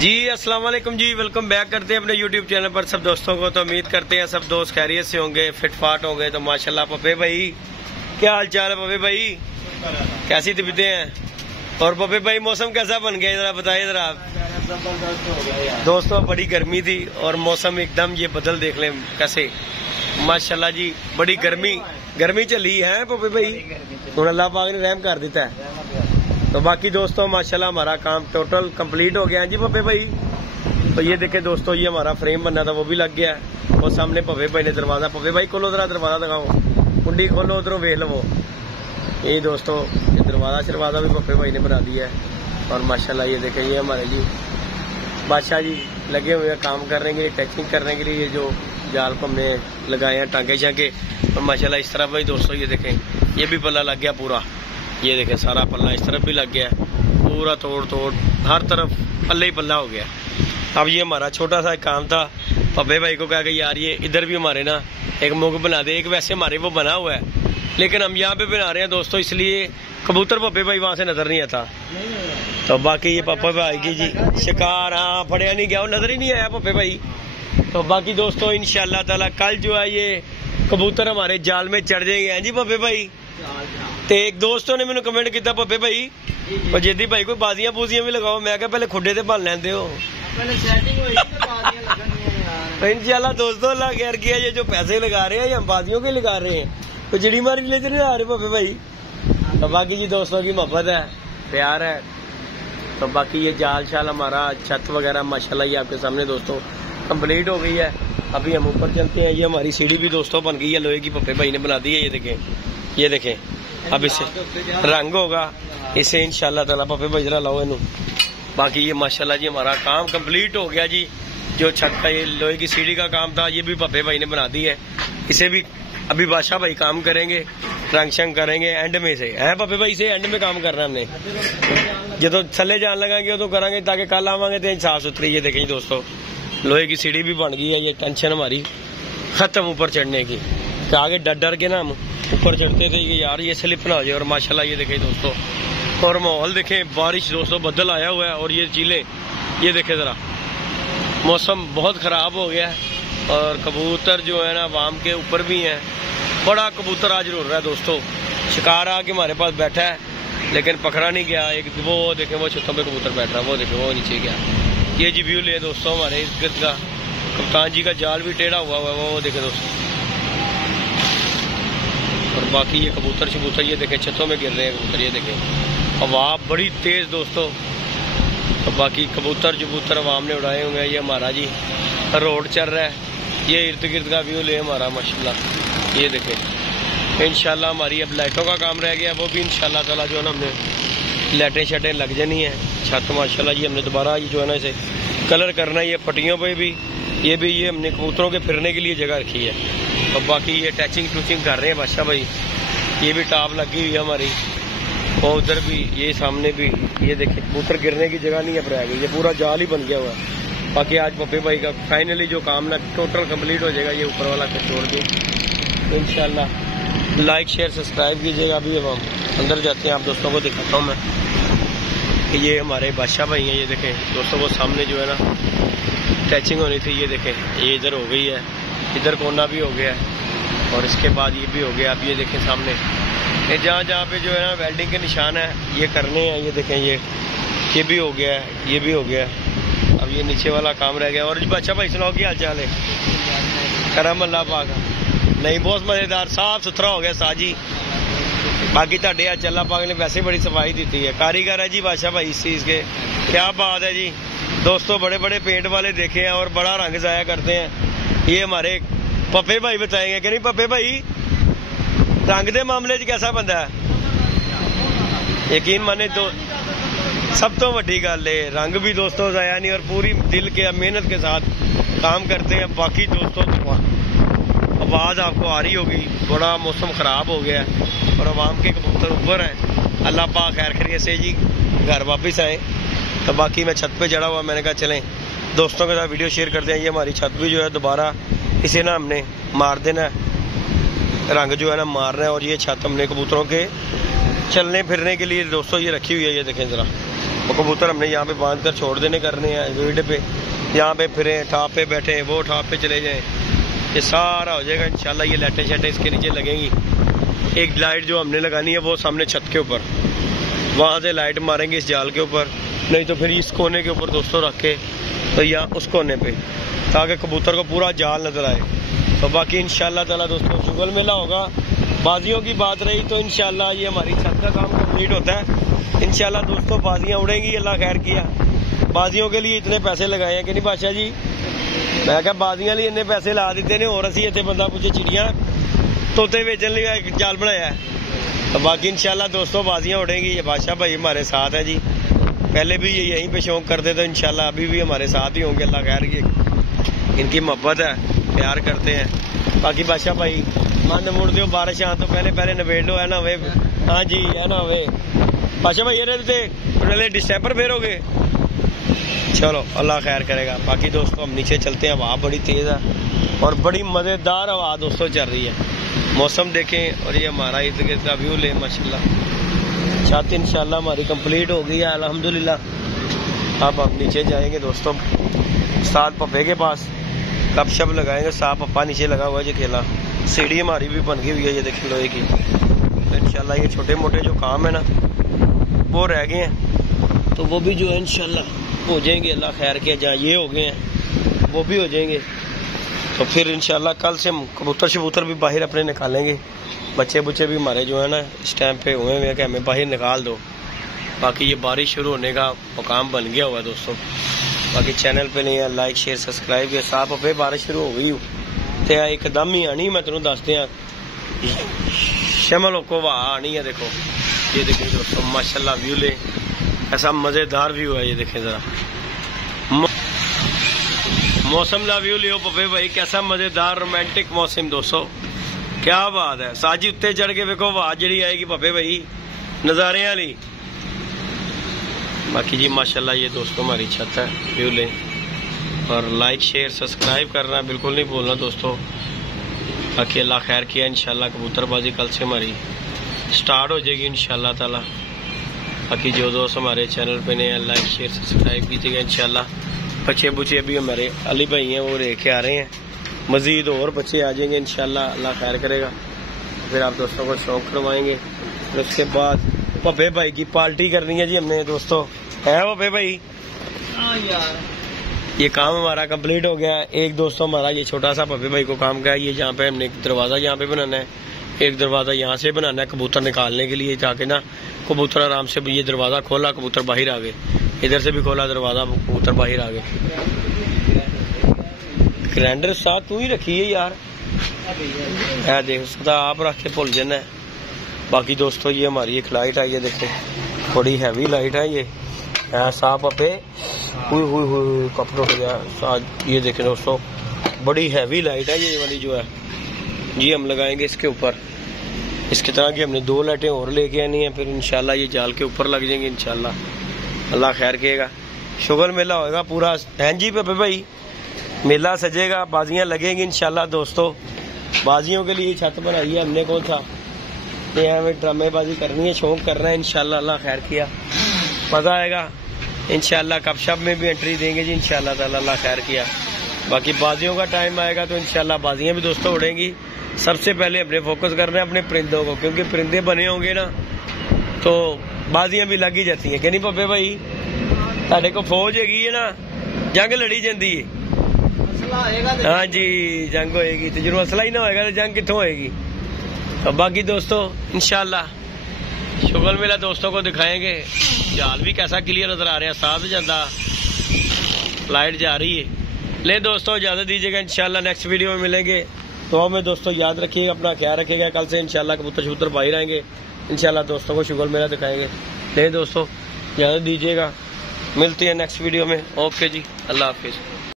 जी अस्सलाम वालेकुम जी, welcome back करते हैं अपने यूट्यूब चैनल पर सब दोस्तों को। तो उम्मीद करते हैं सब दोस्त खैरियत से होंगे, फिट फाट होंगे। तो माशाल्लाह पप्पे भाई, क्या हाल चाल है पप्पे भाई, कैसी तबीयतें हैं? और पप्पे भाई मौसम कैसा बन गया, जरा बताइए जरा आप। दोस्तों बड़ी गर्मी थी और मौसम एकदम ये बदल देख लें कैसे, माशाल्लाह जी बड़ी गर्मी चली है पप्पे भाई, हूँ अल्लाह पाक ने रहम कर दिता है। तो बाकी दोस्तों माशाल्लाह हमारा काम टोटल कंप्लीट हो गया है जी पप्पे भाई। तो ये देखे दोस्तों, ये हमारा फ्रेम बनना था वो भी लग गया है। और सामने पप्पे भाई ने दरवाजा, पप्पे भाई खोलो जरा दरवाजा दिखाओ, कुंडी खोलो उधरों वेख लो। ये दोस्तों ये दरवाजा भी पप्पे भाई ने बना दिया है। और माशाल्लाह ये देखें, ये हमारे जी बादशाह जी लगे हुए हैं काम करने के लिए, टचिंग करने के लिए। ये जो जाल को हमने लगाए हैं टांके शांके, और माशाल्लाह इस तरफ भाई दोस्तों ये देखें, ये भी पल्ला लग गया पूरा। ये देखें सारा पल्ला इस तरफ भी लग गया, पूरा तोड़ हर तरफ पल्ले ही पल्ला हो गया। अब ये हमारा छोटा सा काम था, पप्पे भाई को कहा कि यार ये इधर भी हमारे ना एक मुग बना दे। एक वैसे हमारे वो बना हुआ है, लेकिन हम यहाँ पे बना रहे हैं दोस्तों, इसलिए कबूतर पप्पे भाई वहां से नजर नहीं आता। तो बाकी ये पप्पे भाई की जी शिकार, हाँ फड़िया नहीं गया, वो नजर ही नहीं आया पप्पे भाई। तो बाकी दोस्तों इंशाल्लाह ताला कल जो है ये कबूतर हमारे जाल में चढ़ जाएंगे हैं जी पप्पे भाई। तो एक दोस्तों ने मैंने कमेंट किया पप्पे भाई और जेदी भाई कोई बाजियां बूजियां भी लगाओ। मैं क्या पहले खुडे ते बन लेंदे हो। इंशाल्लाह दोस्तों अल्लाह खैर किया, ये जो पैसे लगा रहे हैं ये हम बाजियों के लगा रहे हैं, तो चिड़ी मारी लेते नहीं आ रहे पप्पे भाई। तो बाकी जी दोस्तों की मोहब्बत है, प्यार है। तो बाकी ये जाल शाल हमारा छत वगैरह माशाल्लाह ये आपके सामने दोस्तों कंप्लीट हो गई है। अभी हम ऊपर चलते हैं। ये हमारी सीढ़ी भी दोस्तों बन गई है, लोहे की पप्पे भाई ने बना दी है। ये देखें अब इसे रंग होगा, इसे इंशाल्लाह ताला पप्पे भाई जरा लाओ इनू। बाकी ये माशाल्लाह जी हमारा काम कंप्लीट हो गया जी। जो छत का ये लोहे की सीढ़ी का काम था ये भी पप्पे भाई ने बना दी है। इसे भी अभी बादशाह भाई काम करेंगे, रंग शंग करेंगे एंड में से है पप्पे भाई, से एंड में काम करना हमने। जो तो थले जान लगाएंगे तो करेंगे ताकि कल आवांगे तो साफ सुथरी। ये देखें दोस्तों लोहे की सीढ़ी भी बन गई है। ये टेंशन हमारी खत्म ऊपर चढ़ने की, आगे डर के ना हम ऊपर चढ़ते थे कि यार ये स्लिप ना हो जाए। और माशाल्लाह ये देखें दोस्तों, और माहौल देखें, बारिश दोस्तों बदल आया हुआ है। और ये चीले ये देखें जरा, मौसम बहुत खराब हो गया है। और कबूतर जो है ना वाम के ऊपर भी हैं, बड़ा कबूतर आज उड़ रहा है दोस्तों। शिकार आके हमारे पास बैठा है लेकिन पकड़ा नहीं गया। एक वो देखें वो छतों पे कबूतर बैठ रहा है, वो देखें वो नीचे गया। ये जी व्यू ले दोस्तों हमारे इस गिर्द का, कप्तान जी का जाल भी टेढ़ा हुआ है, वो देखें दोस्तों। और बाकी ये कबूतर शबूतर ये देखें छतों में गिर रहे हैं कबूतर, ये देखें हवा बड़ी तेज दोस्तों। तो बाकी कबूतर जबूतर आवाम ने उड़ाए हुए हैं। ये हमारा जी रोड चल रहा है, ये इर्द गिर्द का व्यू ले हमारा माशाल्लाह। ये देखें इंशाल्लाह हमारी अब लाइटों का काम रह गया, वो भी इंशाल्लाह ताला जो है ना हमने लाइटें शटें लग जानी है। छत माशाल्लाह जी हमने दोबारा ये जो है ना इसे कलर करना है। ये पट्टियों पे भी ये हमने कबूतरों के फिरने के लिए जगह रखी है। और बाकी ये टचिंग टूचिंग कर रहे हैं बादशाह भाई। ये भी टाप लगी हुई है हमारी, और उधर भी ये सामने भी। ये देखें कबूतर गिरने की जगह नहीं है रह गई, ये पूरा जाल ही बन गया हुआ है। बाकी आज पप्पे भाई का फाइनली जो काम ना टोटल कंप्लीट हो जाएगा, ये ऊपर वाला को छोड़ के। तो इंशाल्लाह लाइक शेयर सब्सक्राइब कीजिएगा। अभी अब हम अंदर जाते हैं, आप दोस्तों को दिखाता हूँ मैं कि ये हमारे बादशाह भाई हैं। ये देखें दोस्तों वो सामने जो है ना टचिंग होनी थी, ये देखें ये इधर हो गई है, इधर कोना भी हो गया है और इसके बाद ये भी हो गया। अब ये देखें सामने ये जहाँ पे जो है ना वेल्डिंग के निशान है ये करने हैं। ये देखें ये भी हो गया है, ये भी हो गया है। अब ये नीचे वाला काम रह गया। और बादशाह भाई सुनाओ क्या हाल चाल है? करम अल्लाह पाक। नहीं बहुत मजेदार साफ सुथरा हो गया साजी। बाकी ताडे अल्लाह पाक ने वैसे बड़ी सफाई दी है, कारीगर है जी बादशाह भाई इस चीज के, क्या बात है जी दोस्तों। बड़े बड़े पेंट वाले देखे हैं और बड़ा रंग जाया करते हैं। ये हमारे पप्पे भाई बताएंगे कि नहीं पप्पे भाई रंग के मामले च कैसा बंदा है? यकीन माने तो सब तो वड्डी गल है, रंग भी दोस्तों जाया नहीं और पूरी दिल के मेहनत के साथ काम करते हैं। बाकी दोस्तों आवाज आपको आ रही होगी, बड़ा मौसम खराब हो गया है और आवाम के कबूतर ऊपर हैं। अल्लाह पाक खैर खैरियत से जी घर वापस आए। तो बाकी मैं छत पे चढ़ा हुआ, मैंने कहा चलें दोस्तों के साथ वीडियो शेयर करते हैं। ये हमारी छत भी जो है दोबारा इसे ना हमने मार देना है, रंग जो है ना मारना है। और ये छत हमने कबूतरों के चलने फिरने के लिए दोस्तों ये रखी हुई है। ये देखें जरा वो कबूतर हमने यहाँ पे बांध कर छोड़ देने करने हैं वीड पे, यहाँ पे फिरे, ठाप पे बैठे, वो ठाप पे चले जाएं, ये सारा हो जाएगा इंशाल्लाह। ये लाइटें शाइटें इसके नीचे लगेंगी। एक लाइट जो हमने लगानी है वो सामने छत के ऊपर, वहाँ से लाइट मारेंगे इस जाल के ऊपर, नहीं तो फिर इस कोने के ऊपर दोस्तों रख के तो यहाँ उस कोने पे, ताकि कबूतर को पूरा जाल नजर आए। तो बाकी इंशाल्लाह ताला दोस्तों शुगल मेला होगा। बाजियों की बात रही तो इंशाल्लाह ये हमारी छत का काम कंप्लीट होता है इंशाल्लाह दोस्तों। बाजियाँ उड़ेंगी, अल्लाह खैर किया। बाजियों के लिए इतने पैसे लगाए हैं कि नहीं बादशाह जी, मैं क्या बाजियां लिए इतने पैसे ला देते ने, और असी इतने बंदा पूछे चिड़ियाँ तोते बेचने लिए एक जाल बनाया है। तो बाकी इंशाल्लाह दोस्तों बाजियां उड़ेंगी। ये बादशाह भाई हमारे साथ है जी, पहले भी ये यहीं पे शौक करते थे, इंशाल्लाह अभी भी हमारे साथ ही होंगे, अल्लाह खैर की। इनकी मोहब्बत है, प्यार करते हैं। बाकी बादशाह भाई मंद मुड़ दो, बारिश आने तो पहले नवेड़ लो, है ना वे। हाँ जी है ना वे बादशाह भाई, ये रहते डिस्टर्बर फेरोगे। चलो अल्लाह खैर करेगा। बाकी दोस्तों हम नीचे चलते हैं, हवा बड़ी तेज़ है और बड़ी मज़ेदार हवा दोस्तों चल रही है। मौसम देखें और ये हमारा इर्द गिर्द का व्यू ले माशाल्लाह। छत इंशाल्लाह हमारी कंप्लीट हो गई है अल्हम्दुलिल्लाह। अब हम नीचे जाएंगे दोस्तों साथ पप्पे के पास, कप शप लगाएंगे। साफ पप्पा नीचे लगा हुआ है जी खेला, सीढ़ी हमारी भी बन गई हुई है ये देखें लोहे की। तो इंशाल्लाह ये छोटे मोटे जो काम है ना वो रह गए हैं, तो वो भी जो है इंशाल्लाह हो जाएंगे, अल्लाह खैर किया। जहाँ ये हो गए हैं वो भी हो जाएंगे। तो फिर इंशाल्लाह कल से हम कबूतर शबूतर भी बाहर अपने निकालेंगे। बच्चे बुच्चे भी हमारे जो है ना इस टाइम पे हुए हैं कि हमें बाहर निकाल दो। बाकी ये बारिश शुरू होने का मकाम बन गया हुआ दोस्तों। बाकी चैनल पे नहीं है लाइक शेयर सब्सक्राइब के साथ पे बारिश शुरू हो गई तो एकदम ही आनी, मैं तेन दस दिया शमल को वहा आनी है। देखो ये देखें दोस्तों माशाल्लाह व्यू ले, ऐसा मजेदार व्यू है। ये देखें जरा मौसम का व्यू लियो पप्पे भाई, कैसा मजेदार रोमांटिक मौसम दोस्तों, क्या बात है। साजी उत्ते चढ़ के देखो आवाज जी आएगी पप्पे भाई नजारे वाली। बाकी जी माशाल्लाह ये दोस्तों हमारी छत है, व्यू ले। और लाइक शेयर सब्सक्राइब करना बिल्कुल नहीं भूलना दोस्तों। बाकी अल्लाह खैर किया, इंशाल्लाह कबूतरबाजी कल से हमारी स्टार्ट हो जाएगी इंशाल्लाह ताला। बाकी जो दोस्त हमारे चैनल पे नए लाइक शेयर सब्सक्राइब कीजिएगा इंशाल्लाह। बच्चे बुच्चे भी हमारे अली भाई हैं वो लेके आ रहे हैं, मजीद और बच्चे आ जाएंगे इंशाल्लाह, अल्लाह खैर करेगा। फिर आप दोस्तों को शौक करवाएंगे। फिर उसके बाद पप्पे भाई की पार्टी करनी है जी हमने दोस्तों, है पप्पे भाई। यार ये काम हमारा कंप्लीट हो गया। एक दोस्तों हमारा ये छोटा सा पप्पे भाई को काम का है, ये जहाँ पे हमने एक दरवाजा यहाँ पे बनाना है, एक दरवाजा यहाँ से बनाना है कबूतर निकालने के लिए, ताकि ना कबूतर आराम से। ये दरवाजा खोला कबूतर बाहर आ गए, इधर से भी खोला दरवाजा कबूतर बाहर आ गए। ग्राइंडर साथ तू ही रखी है यार, है देख सकता आप रख के भूल जाना है। बाकी दोस्तों ये हमारी एक लाइट आई है, देखो थोड़ी हैवी लाइट है ये, ऐसा पे कपड़ों हो गया। ये देखें दोस्तों बड़ी हैवी लाइट है ये वाली जो है जी, हम लगाएंगे इसके ऊपर। इसकी तरह की हमने 2 लाइटें और लेके आनी है, फिर इंशाल्लाह ये जाल के ऊपर लग जाएंगे इंशाल्लाह, अल्लाह खैर किएगा। शुगर मेला होएगा पूरा हैं जी पप्पे भाई, मेला सजेगा, बाजियां लगेंगी इंशाल्लाह दोस्तों। बाजियों के लिए छत बनाई है हमने, कौन सा हमें ड्रामेबाजी करनी है, शौक करना है इंशाल्लाह, अल्लाह खैर किया मजा आएगा इंशाल्लाह। कप शप में भी एंट्री देंगे जी इंशाल्लाह ताला, अल्लाह खैर किया। बाकी बाजियों का टाइम आएगा तो इंशाल्लाह बाजियां भी दोस्तों उड़ेंगी। सबसे पहले अपने फोकस करना है अपने परिंदों को, क्योंकि परिंदे बने होंगे ना तो बाजियां भी लग ही जाती हैं कि नहीं पप्पे भाई। ताड़े को फौज हैगी है ना, जंग लड़ी जाती है। हाँ जी जंग होएगी, तो जरूर असला ही ना होएगा तो जंग कितों होएगी। तो बाकी दोस्तों इंशाल्लाह शुगर मेला दोस्तों को दिखाएंगे। जाल भी कैसा क्लियर नजर आ रहा है, साथ जाता लाइट जा रही है। ले दोस्तों इजाजत दीजिएगा, इंशाल्लाह नेक्स्ट वीडियो में मिलेंगे। तो हमें दोस्तों याद रखिएगा, अपना ख्याल रखिएगा। कल से इंशाल्लाह कबूतर शबूतर बाहर आएंगे इंशाल्लाह, दोस्तों को शुगर मेला दिखाएंगे। ले दोस्तों इजाजत दीजिएगा, मिलती है नेक्स्ट वीडियो में। ओके जी, अल्लाह हाफिज।